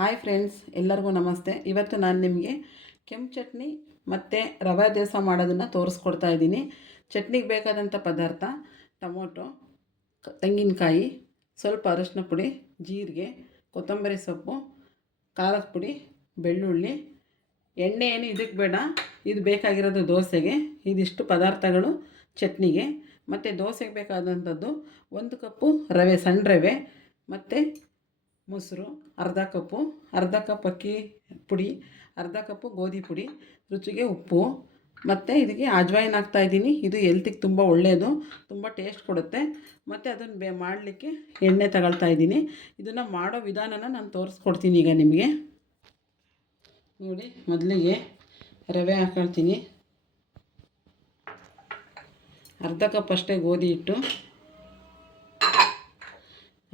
Hi friends, ಎಲ್ಲರಿಗೂ ನಮಸ್ತೆ. ಇವತ್ತು ನಾನು ನಿಮಗೆ ಕೆಂಪು ಚಟ್ನಿ ಮತ್ತು ರವೆ ದೋಸೆ ಮಾಡೋದನ್ನು ತೋರಿಸ್ಕೊಡ್ತಾ ಇದ್ದೀನಿ. ಚಟ್ನಿಗೆ ಬೇಕಾದಂಥ ಪದಾರ್ಥ: ಟೊಮೊಟೊ, ತೆಂಗಿನಕಾಯಿ, ಸ್ವಲ್ಪ ಅರಶಿನ ಪುಡಿ, ಜೀರಿಗೆ, ಕೊತ್ತಂಬರಿ ಸೊಪ್ಪು, ಖಾರದ ಪುಡಿ, ಬೆಳ್ಳುಳ್ಳಿ. ಎಣ್ಣೆ ಏನು ಇದಕ್ಕೆ ಬೇಡ, ಇದು ಬೇಕಾಗಿರೋದು ದೋಸೆಗೆ. ಇದಿಷ್ಟು ಪದಾರ್ಥಗಳು ಚಟ್ನಿಗೆ. ಮತ್ತು ದೋಸೆಗೆ ಬೇಕಾದಂಥದ್ದು 1 ಕಪ್ಪು ರವೆ, ಸಣ್ಣ ರವೆ, ಮತ್ತು ಮೊಸರು ಅರ್ಧ ಕಪ್ ಅಕ್ಕಿ ಪುಡಿ, ಅರ್ಧ ಕಪ್ಪು ಗೋಧಿ ಪುಡಿ, ರುಚಿಗೆ ಉಪ್ಪು, ಮತ್ತು ಇದಕ್ಕೆ ಅಜ್ವಾಯಿನ್ ಹಾಕ್ತಾಯಿದ್ದೀನಿ. ಇದು ಹೆಲ್ತಿಗೆ ತುಂಬ ಒಳ್ಳೆಯದು, ತುಂಬ ಟೇಸ್ಟ್ ಕೊಡುತ್ತೆ. ಮತ್ತು ಅದನ್ನು ಮಾಡಲಿಕ್ಕೆ ಎಣ್ಣೆ ತಗೊಳ್ತಾ ಇದ್ದೀನಿ. ಇದನ್ನು ಮಾಡೋ ವಿಧಾನನ ನಾನು ತೋರಿಸ್ಕೊಡ್ತೀನಿ ಈಗ ನಿಮಗೆ. ನೋಡಿ, ಮೊದಲಿಗೆ ರವೆ ಹಾಕೊಳ್ತೀನಿ. ಅರ್ಧ ಕಪ್ ಅಷ್ಟೇ ಗೋಧಿ ಹಿಟ್ಟು,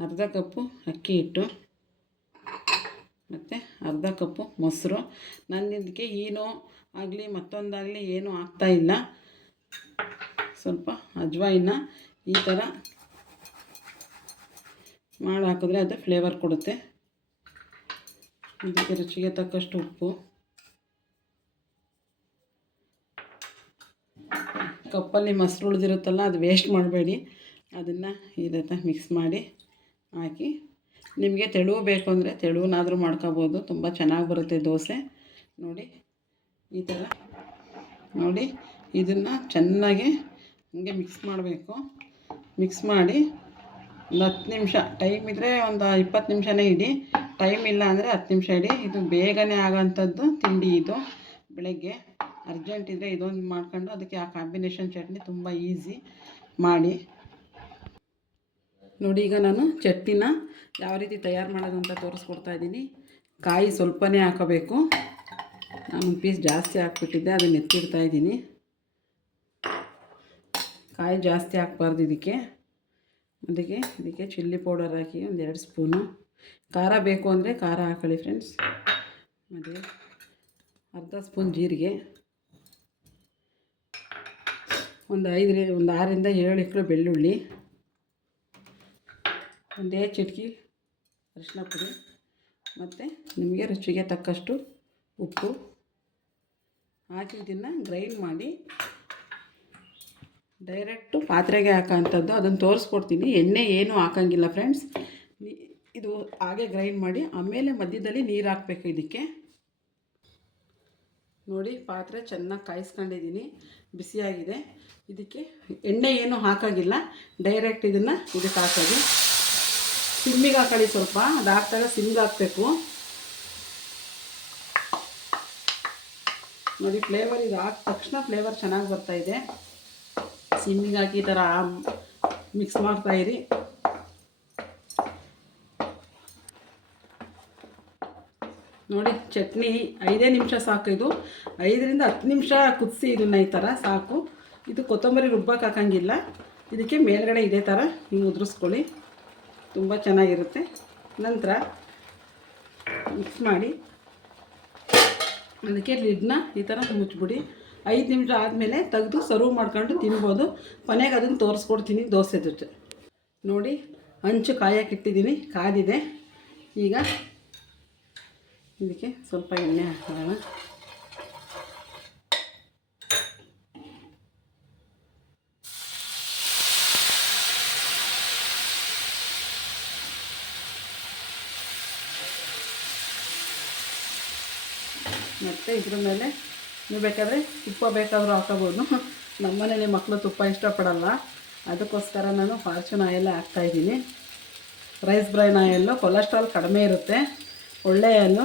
ಅರ್ಧ ಕಪ್ಪು ಅಕ್ಕಿ ಹಿಟ್ಟು, ಮತ್ತು ಅರ್ಧ ಕಪ್ಪು ಮೊಸರು. ನಾನು ಇದಕ್ಕೆ ಈನೋ ಆಗಲಿ ಮತ್ತೊಂದಾಗಲಿ ಏನೂ ಹಾಕ್ತಾಯಿಲ್ಲ. ಸ್ವಲ್ಪ ಅಜ್ವಾಯಿನ ಈ ಥರ ಮಾಡಿ ಹಾಕಿದ್ರೆ ಅದು ಫ್ಲೇವರ್ ಕೊಡುತ್ತೆ. ಇದಕ್ಕೆ ರುಚಿಗೆ ತಕ್ಕಷ್ಟು ಉಪ್ಪು, ಕಪ್ಪಲ್ಲಿ ಮೊಸರು ಉಳಿದಿರುತ್ತಲ್ಲ, ಅದು ವೇಸ್ಟ್ ಮಾಡಬೇಡಿ. ಅದನ್ನು ಇದೇ ಥರ ಮಿಕ್ಸ್ ಮಾಡಿ ಹಾಕಿ. ನಿಮಗೆ ತೆಳು ಬೇಕು ಅಂದರೆ ತೆಳುವನ್ನಾದರೂ ಮಾಡ್ಕೋಬೋದು, ತುಂಬ ಚೆನ್ನಾಗಿ ಬರುತ್ತೆ ದೋಸೆ. ನೋಡಿ ಈ ಥರ ನೋಡಿ, ಇದನ್ನು ಚೆನ್ನಾಗಿ ಹೀಗೆ ಮಿಕ್ಸ್ ಮಾಡಬೇಕು. ಮಿಕ್ಸ್ ಮಾಡಿ ಒಂದು 10 ನಿಮಿಷ, ಟೈಮ್ ಇದ್ದರೆ ಒಂದು 20 ನಿಮಿಷನೇ ಇಡಿ, ಟೈಮ್ ಇಲ್ಲ ಅಂದರೆ 10 ನಿಮಿಷ ಇಡಿ. ಇದು ಬೇಗನೆ ಆಗೋಂಥದ್ದು ತಿಂಡಿ. ಇದು ಬೆಳಗ್ಗೆ ಅರ್ಜೆಂಟ್ ಇದ್ದರೆ ಇದೊಂದು ಮಾಡ್ಕೊಂಡು ಅದಕ್ಕೆ ಆ ಕಾಂಬಿನೇಷನ್ ಚಟ್ನಿ ತುಂಬ ಈಸಿ ಮಾಡಿ. ನೋಡಿ, ಈಗ ನಾನು ಚಟ್ನಿನ ಯಾವ ರೀತಿ ತಯಾರು ಮಾಡೋದು ಅಂತ ತೋರಿಸ್ಕೊಡ್ತಾ ಇದ್ದೀನಿ. ಕಾಯಿ ಸ್ವಲ್ಪನೇ ಹಾಕೋಬೇಕು. ನಾನು ಒಂದು ಪೀಸ್ ಜಾಸ್ತಿ ಹಾಕ್ಬಿಟ್ಟಿದ್ದೆ, ಅದನ್ನು ಎತ್ತಿಡ್ತಾ ಇದ್ದೀನಿ. ಕಾಯಿ ಜಾಸ್ತಿ ಹಾಕ್ಬಾರ್ದು ಇದಕ್ಕೆ. ಇದಕ್ಕೆ ಚಿಲ್ಲಿ ಪೌಡರ್ ಹಾಕಿ ಒಂದು 2 ಸ್ಪೂನು. ಖಾರ ಬೇಕು ಅಂದರೆ ಖಾರ ಹಾಕೊಳ್ಳಿ ಫ್ರೆಂಡ್ಸ್. ಮತ್ತು ಅರ್ಧ ಸ್ಪೂನ್ ಜೀರಿಗೆ, ಒಂದು 6ರಿಂದ 7 ಎಕ್ಕಳು ಬೆಳ್ಳುಳ್ಳಿ, ಒಂದೇ ಚಿಟಕಿ ಅರಿಶಿನ ಪುಡಿ, ಮತ್ತು ನಿಮಗೆ ರುಚಿಗೆ ತಕ್ಕಷ್ಟು ಉಪ್ಪು ಹಾಕಿ ಇದನ್ನು ಗ್ರೈಂಡ್ ಮಾಡಿ ಡೈರೆಕ್ಟು ಪಾತ್ರೆಗೆ ಹಾಕೋಂಥದ್ದು. ಅದನ್ನು ತೋರಿಸ್ಕೊಡ್ತೀನಿ. ಎಣ್ಣೆ ಏನೂ ಹಾಕೋಂಗಿಲ್ಲ ಫ್ರೆಂಡ್ಸ್. ಇದು ಹಾಗೆ ಗ್ರೈಂಡ್ ಮಾಡಿ ಆಮೇಲೆ ಮಧ್ಯದಲ್ಲಿ ನೀರು ಹಾಕಬೇಕು ಇದಕ್ಕೆ. ನೋಡಿ, ಪಾತ್ರೆ ಚೆನ್ನಾಗಿ ಕಾಯಿಸ್ಕೊಂಡಿದ್ದೀನಿ, ಬಿಸಿಯಾಗಿದೆ. ಇದಕ್ಕೆ ಎಣ್ಣೆ ಏನೂ ಹಾಕೋಂಗಿಲ್ಲ, ಡೈರೆಕ್ಟ್ ಇದನ್ನು ಇದಕ್ಕೆ ಹಾಕೋದು. ಸಿಮ್ಮಿಗೆ ಹಾಕೊಳ್ಳಿ ಸ್ವಲ್ಪ, ಅದು ಹಾಕ್ದಾಗ ಸಿಮ್ಗೆ ಹಾಕಬೇಕು. ನೋಡಿ, ಫ್ಲೇವರ್ ಇದು ಹಾಕಿದ ತಕ್ಷಣ ಫ್ಲೇವರ್ ಚೆನ್ನಾಗಿ ಬರ್ತಾಯಿದೆ. ಸಿಮ್ಮಿಗೆ ಹಾಕಿ ಈ ಥರ ಮಿಕ್ಸ್ ಮಾಡ್ತಾಯಿರಿ. ನೋಡಿ, ಚಟ್ನಿ 5 ನಿಮಿಷ ಸಾಕು. ಇದು 5ರಿಂದ 10 ನಿಮಿಷ ಕುದಿಸಿ ಇದನ್ನು ಈ ಥರ ಸಾಕು. ಇದು ಕೊತ್ತಂಬರಿ ರುಬ್ಬಕ್ಕೆ ಹಾಕೋಂಗಿಲ್ಲ. ಇದಕ್ಕೆ ಮೇಲ್ಗಡೆ ಇದೇ ಥರ ನೀವು ಉದುರಿಸ್ಕೊಳ್ಳಿ, ತುಂಬ ಚೆನ್ನಾಗಿರುತ್ತೆ. ನಂತರ ಮಿಕ್ಸ್ ಮಾಡಿ ಅದಕ್ಕೆ ಲಿಡ್ನ ಈ ಥರ ಮುಚ್ಚಿಬಿಡಿ. 5 ನಿಮಿಷ ಆದಮೇಲೆ ತೆಗೆದು ಸರ್ವ್ ಮಾಡ್ಕೊಂಡು ತಿನ್ಬೋದು. ಕೊನೆಗೆ ಅದನ್ನು ತೋರಿಸ್ಕೊಡ್ತೀನಿ ದೋಸೆ ಜೊತೆ. ನೋಡಿ, ಹಂಚು ಕಾಯಕ್ಕೆ ಇಟ್ಟಿದ್ದೀನಿ, ಕಾದಿದೆ. ಈಗ ಇದಕ್ಕೆ ಸ್ವಲ್ಪ ಎಣ್ಣೆ ಹಾಕೋಣ. ಮತ್ತು ಇದ್ರ ಮೇಲೆ ನೀವು ಬೇಕಾದರೆ ತುಪ್ಪ ಬೇಕಾದರೂ ಹಾಕೋಬೋದು. ನಮ್ಮ ಮನೇಲಿ ಮಕ್ಕಳು ತುಪ್ಪ ಇಷ್ಟಪಡಲ್ಲ, ಅದಕ್ಕೋಸ್ಕರ ನಾನು ಫಾರ್ಚೂನ್ ಆಯಿಲ್ ಹಾಕ್ತಾಯಿದ್ದೀನಿ. ರೈಸ್ ಬ್ರೈನ್ ಆಯಿಲ್ಲು ಕೊಲೆಸ್ಟ್ರಾಲ್ ಕಡಿಮೆ ಇರುತ್ತೆ, ಒಳ್ಳೆಯ ಆಯಿಲು.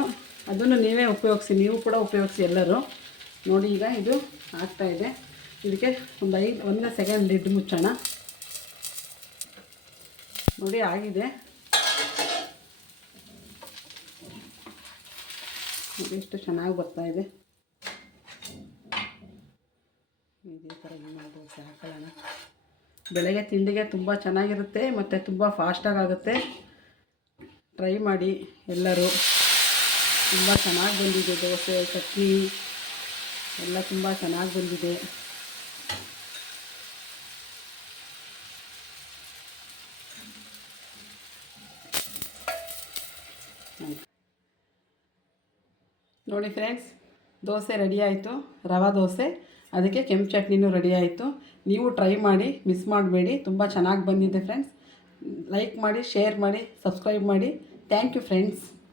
ಅದನ್ನು ನೀವೇ ಉಪಯೋಗಿಸಿ, ನೀವು ಕೂಡ ಉಪಯೋಗಿಸಿ ಎಲ್ಲರೂ. ನೋಡಿ, ಈಗ ಇದು ಆಗ್ತಾಯಿದೆ. ಇದಕ್ಕೆ ಒಂದು 1 ಸೆಕೆಂಡ್ ಲಿಡ್ ಮುಚ್ಚೋಣ. ನೋಡಿ, ಆಗಿದೆ. ಎಷ್ಟು ಚೆನ್ನಾಗಿ ಬರ್ತಾಯಿದೆ. ಇದೇ ಥರ ದೋಸೆ ಹಾಕೊಳ್ಳೋಣ. ಬೆಳಗ್ಗೆ ತಿಂಡಿಗೆ ತುಂಬ ಚೆನ್ನಾಗಿರುತ್ತೆ ಮತ್ತು ತುಂಬ ಫಾಸ್ಟಾಗಿ ಆಗುತ್ತೆ. ಟ್ರೈ ಮಾಡಿ ಎಲ್ಲರೂ. ತುಂಬ ಚೆನ್ನಾಗಿ ಬಂದಿದೆ ದೋಸೆ, ಚಟ್ನಿ ಎಲ್ಲ ತುಂಬ ಚೆನ್ನಾಗಿ ಬಂದಿದೆ. ನೋಡಿ ಫ್ರೆಂಡ್ಸ್, ದೋಸೆ ರೆಡಿ ಆಯಿತು, ರವೆ ದೋಸೆ. ಅದಕ್ಕೆ ಕೆಂಪು ಚಟ್ನಿನೂ ರೆಡಿ ಆಯಿತು. ನೀವು ಟ್ರೈ ಮಾಡಿ, ಮಿಸ್ ಮಾಡಬೇಡಿ. ತುಂಬ ಚೆನ್ನಾಗಿ ಬಂದಿದೆ ಫ್ರೆಂಡ್ಸ್. ಲೈಕ್ ಮಾಡಿ, ಶೇರ್ ಮಾಡಿ, ಸಬ್ಸ್ಕ್ರೈಬ್ ಮಾಡಿ. Thank you friends.